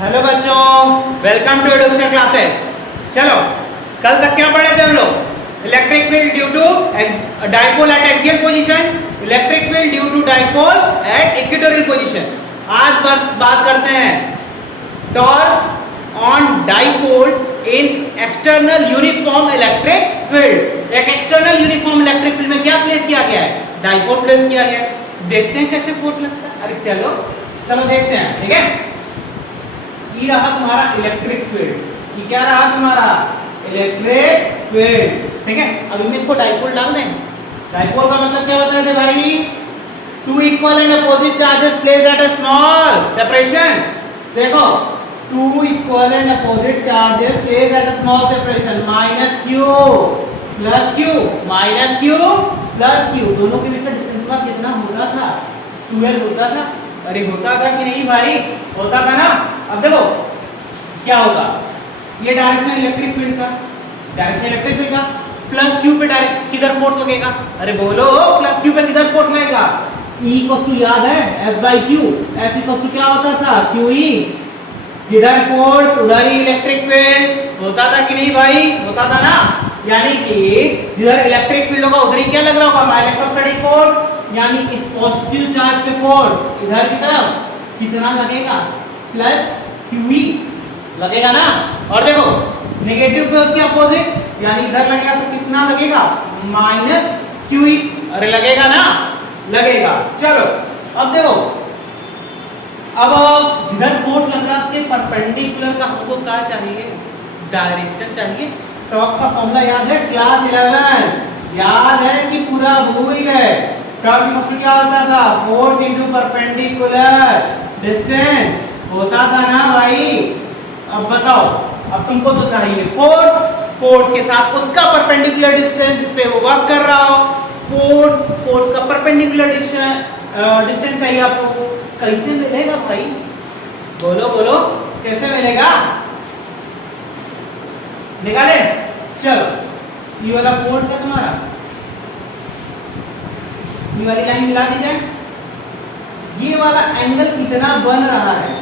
Hello बच्चों, welcome to education classes. चलो, कल तक क्या पढ़े थे हम लोग? Electric field due to dipole at axial position, electric field due to dipole at equatorial position. आज बात करते हैं torque on dipole in external uniform electric field. एक एक्सटर्नल यूनिफॉर्म इलेक्ट्रिक फील्ड में क्या प्लेस किया गया है? डाइपोल प्लेस किया गया है। देखते हैं कैसे फोर्स लगता है। अरे चलो चलो देखते हैं, ठीक है। ये रहा तुम्हारा इलेक्ट्रिक फील्ड। ये क्या रहा तुम्हारा? इलेक्ट्रिक फील्ड, ठीक है। अब इनमें इसको डाइपोल डाल दें। डाइपोल का मतलब क्या बताए थे भाई? Two equal and opposite charges placed at a small separation. देखो, two equal and opposite charges placed at a small separation, minus q plus q, minus q plus q. दोनों के बीच का डिस्टेंस का कितना होता था? 12 होता था। अरे होता था कि नहीं भाई? होता था ना। अब देखो क्या होगा, ये डायरेक्शन इलेक्ट्रिक फील्ड का, डायरेक्शन इलेक्ट्रिक फील्ड का, प्लस क्यू पे डायरेक्ट किधर फोर्स लगेगा? अरे बोलो, प्लस क्यू पे किधर फोर्स लगेगा? E इक्वल्स टू याद है F by Q. F equals to क्या होता था? QE। जिधर फोर्स उधर ही इलेक्ट्रिक फील्ड होता था कि नहीं भाई? होता था ना। यानी कि जिधर इलेक्ट्रिक फील्ड होगा उधर ही क्या लग रहा होगा? हमारा इलेक्ट्रोस्टैटिक फोर्स। यानी इस पॉजिटिव चार्ज पे फोर्स इधर की तरफ कितना लगेगा? प्लस QE लगेगा ना। और देखो नेगेटिव पे उसके अपोजिट, यानी इधर लगेगा तो कितना लगेगा? Minus QE। अरे लगेगा ना, लगेगा। चलो अब देखो, अब जिधर फोर्स लग रहा है उसके परपेंडिकुलर का हमको क्या चाहिए? डायरेक्शन चाहिए। टॉर्क का फॉर्मूला याद है? क्लास 11 याद है कि पूरा भूल गए? टॉर्क इक्वल क्या होता था? फोर्स इनटू परपेंडिकुलर डिस्टेंस होता था ना भाई। अब बताओ, अब तुमको तो चाहिए फोर्स के साथ उसका परपेंडिकुलर डिस्टेंस जिस पे वो वर्क कर रहा हो। फोर्स का परपेंडिकुलर डिस्टेंस चाहिए आपको। कैसे मिलेगा भाई? बोलो बोलो, कैसे मिलेगा? निकाले। चलो, ये वाला फोर्स है तुम्हारा, ये वाली लाइन मिला दी जाए। ये वाला एंगल कितना बन रहा है?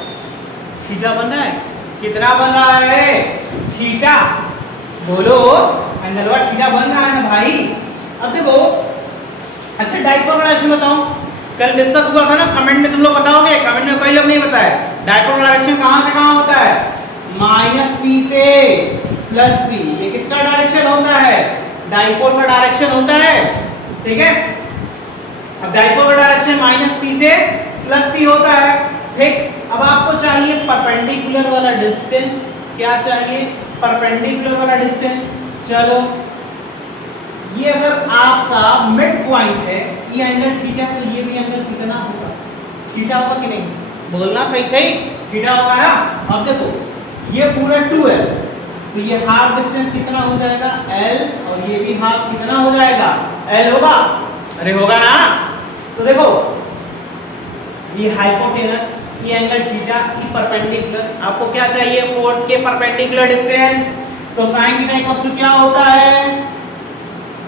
थीटा बन रहा है। कितना बन रहा है? थीटा। बोलो, एंगल वाला थीटा बन रहा है ना भाई। अब देखो, अच्छा डाइपोल का डायरेक्शन बताओ। कल डिस्कस हुआ था ना, कमेंट में तुम लोग बताओगे। कमेंट में कई लोग नहीं बताए। डाइपोल का डायरेक्शन कहां से कहां होता है? माइनस पी से प्लस पी। ये किसका डायरेक्शन होता है? डाइपोल का डायरेक्शन होता है, ठीक है। अब डाइपोल का डायरेक्शन माइनस पी से प्लस पी होता है, ठीक। अब आपको चाहिए परपेंडिकुलर वाला डिस्टेंस। क्या चाहिए? परपेंडिकुलर वाला डिस्टेंस। चलो, ये अगर आपका मिड पॉइंट है, ये एंगल थीटा है, तो ये भी एंगल कितना होगा? थीटा होगा कि नहीं? बोलना सही सही, थीटा होगा ना। अब देखो, ये पूरा 2 है, तो ये हाफ डिस्टेंस कितना हो जाएगा? L। और ये भी हाफ कितना हो जाएगा? L होगा। अरे होगा ना। तो देखो, ये हाइपोटेनस, ये एंगल थीटा, ये परपेंडिकुलर। आपको क्या चाहिए? फोर्स के परपेंडिकुलर डिस्टेंस। तो sin थीटा इक्वल्स टू क्या होता है?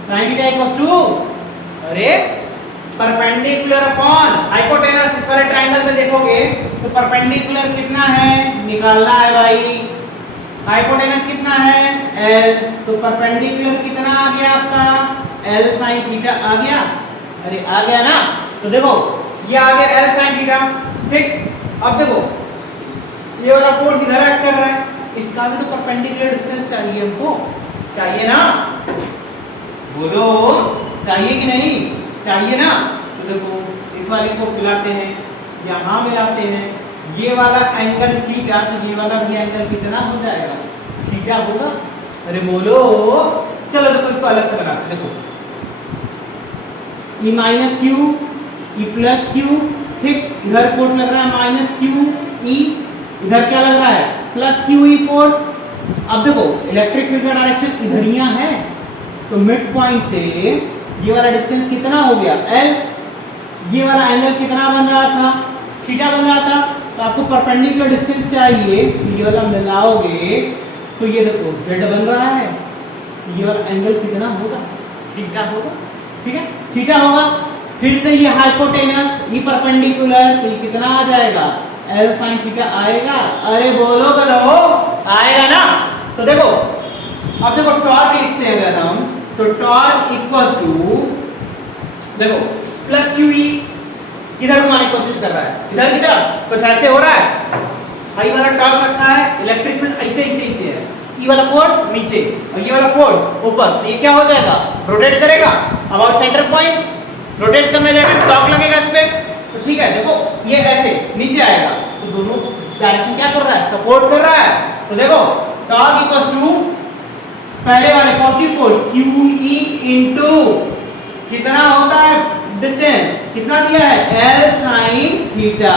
sin थीटा इक्वल्स टू, अरे परपेंडिकुलर अपॉन हाइपोटेनस। इस वाले ट्रायंगल में देखोगे तो परपेंडिकुलर कितना है निकालना है भाई। हाइपोटेनस कितना है? L। तो परपेंडिकुलर कितना आ गया आपका? L sin थीटा आ गया। अरे आ गया ना। तो देखो, ये आ गया L sin थीटा, ठीक। अब देखो, ये वाला फोर्स इधर एक्ट कर रहा है, इसका भी तो परपेंडिकुलर डिस्टेंस चाहिए हमको। चाहिए ना? बोलो, चाहिए कि नहीं? चाहिए ना। तो देखो, इस वाले को मिलाते हैं, यहाँ मिलाते हैं। ये वाला एंगल थीटा, तो ये वाला भी एंगल कितना हो जाएगा? थीटा होगा। अरे बोलो, चलो देखो इसको अलग से बनाते। देखो, E minus q, E plus q, ठीक। इधर फोर्स लग रहा है माइनस क्यू ई, इधर क्या लग रहा है? Plus Q E force. अब देखो, इलेक्ट्रिक फील्ड का डायरेक्शन इधरिया है, तो मिड पॉइंट से ये वाला डिस्टेंस कितना हो गया? L। ये वाला एंगल कितना बन रहा था? थीटा बन रहा था। तो आपको परपेंडिकुलर डिस्टेंस चाहिए, ये वाला मिलाओगे तो ये देखो z बन रहा है। ये वाला एंगल कितना होगा? थीटा होगा, ठीक है, थीटा होगा। फिर से ये हाइपोटेनस, ये परपेंडिकुलर, तो ये कितना आ जाएगा? एल साइन थीटा आएगा? अरे बोलो करो, आएगा ना। तो देखो अब देखो टॉर्क लिखते हैं अगर हम, तो टॉर्क इक्वल्स टू देखो प्लस क्यू ई, किधर घुमाने की कोशिश कर रहा है? इधर की तरफ। कुछ ऐसे हो रहा है, आई वाला टॉर्क रखा है, इलेक्ट्रिक फील्ड ऐसे ऐसे है, ई वाला फोर्स नीचे और ये वाला फोर्स ऊपर, तो ये क्या हो जाएगा? रोटेट करेगा अबाउट सेंटर पॉइंट, रोटेट करने जाएगा टॉर्क लगेगा इस पे। तो ठीक है, देखो ये ऐसे नीचे आएगा, तो दोनों डायरेक्शन क्या कर रहा है? सपोर्ट कर रहा है। तो देखो टॉर्क इक्वल्स टू पहले वाले positive force Q E into कितना होता है डिस्टेंस, कितना दिया है? एल साइन थीटा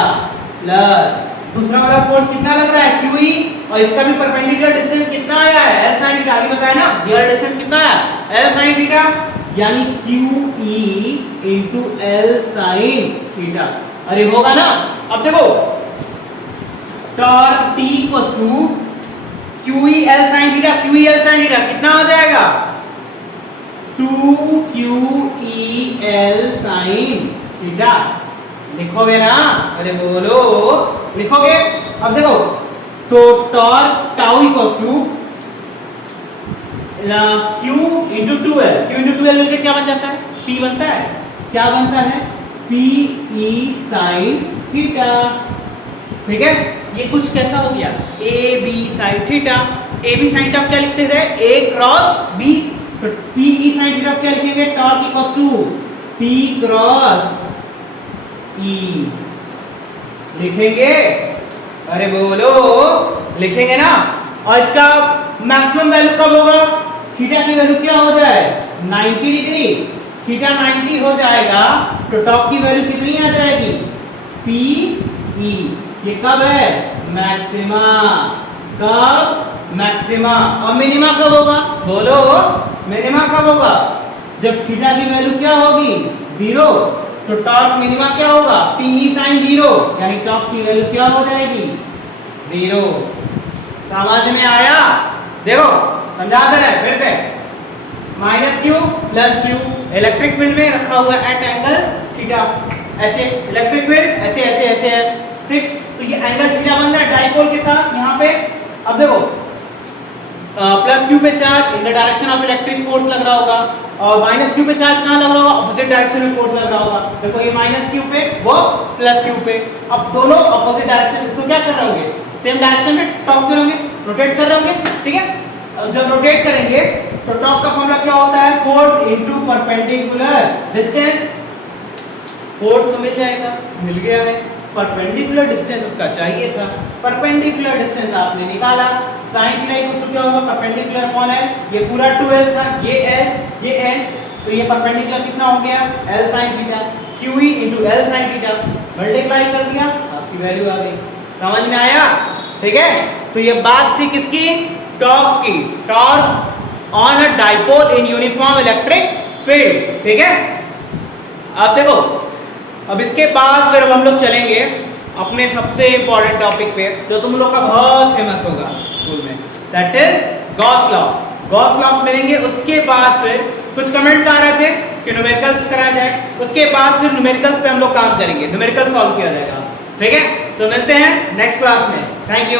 प्लस दूसरा वाला फोर्स कितना लग रहा है? क्यू ई, और इसका भी परपेंडिकुलर डिस्टेंस कितना आया है? L sine theta. अभी बताया ना रियल डिस्टेंस कितना है? एल साइन थीटा, यानी Q E into L sine theta. अरे होगा ना। अब देखो torque T equals to Q E L sine theta, Q E L sine theta कितना हो जाएगा? 2 Q E L sine theta. लिखोगे ना? अरे बोलो, लिखोगे। अब देखो तो torque tau equals to Q into two L, Q into two L मिलकर क्या बन जाता है? पी बनता है। क्या बनता है? P E sine theta. ठीक है, ये कुछ कैसा हो गया? A B sine theta. A B sine theta क्या लिखते थे? A cross B. तो पी ई साइन थीटा क्या लिखेंगे? Torque equals to p cross E लिखेंगे। अरे बोलो, लिखेंगे ना। और इसका मैक्सिमम वैल्यू कब होगा? थीटा की वैल्यू क्या हो जाए? 90 डिग्री। थीटा 90 हो जाएगा तो टॉप की वैल्यू कितनी आ जाएगी? P E. ये कब है? मैक्सिमा। कब? मैक्सिमा। और मिनिमा कब होगा? बोलो, मिनिमा कब होगा? जब थीटा की वैल्यू क्या होगी? 0। तो टॉर्क मिनिमा क्या होगा? पी ई साइन 0, यानी टॉप की वैल्यू क्या हो जाएगी? 0। समझ में आया? देखो समझाते रहे फिर से। Minus q plus Q, electric field में रखा हुआ एट एंगल थीटा, ऐसे इलेक्ट्रिक फील्ड ऐसे ऐसे ऐसे है, ठीक। तो ये एंगल थीटा बन रहा है डाइपोल के साथ यहाँ पे। अब देखो प्लस क्यू पे charge in the direction of electric force लग रहा होगा, और माइनस क्यू पे चार्ज कहाँ लग रहा होगा? ऑपोजिट डायरेक्शन में फोर्स लग रहा होगा। देखो ये माइनस क्यू पे, वो प्लस क्यू पे। अब दोनों ऑपोजिट डायरेक्शन, इसको क्या कर रहे होंगे? सेम डायरेक्शन में टॉप करेंगे, रोटेट कर रहे होंगे, ठीक है। जब रोटेट करेंगे तो टॉप का फॉर्मूला क्या होता है? Force into perpendicular distance. Force तो मिल जाएगा, मिल गया है। परपेंडिकुलर डिस्टेंस उसका चाहिए था, परपेंडिकुलर डिस्टेंस आपने निकाला। साइन थीटा इक्वल टू क्या होगा? परपेंडिकुलर कौन है? ये पूरा 2l था, ये l ये n, तो ये परपेंडिकुलर कितना हो गया? l sin theta. qe into l sin theta multiply कर दिया, आपकी वैल्यू आ गई। समझ में आया? ठीक है, तो ये बात थी किसकी? टॉर्क की। Torque on a dipole in uniform electric field, ठीक है। अब देखो, अब इसके बाद फिर हम लोग चलेंगे अपने सबसे इंपॉर्टेंट टॉपिक पे, जो तुम लोग का बहुत फेमस होगा स्कूल में, that is Gauss law. Gauss law मिलेंगे। उसके बाद फिर कुछ कमेंट्स आ रहे थे कि न्यूमेरिकल्स कराया जाए, उसके बाद फिर न्यूमेरिकल्स पे हम लोग काम करेंगे, न्यूमेरिकल सॉल्व किया जाएगा, ठीक है। तो मिलते हैं नेक्स्ट क्लास में। Thank you.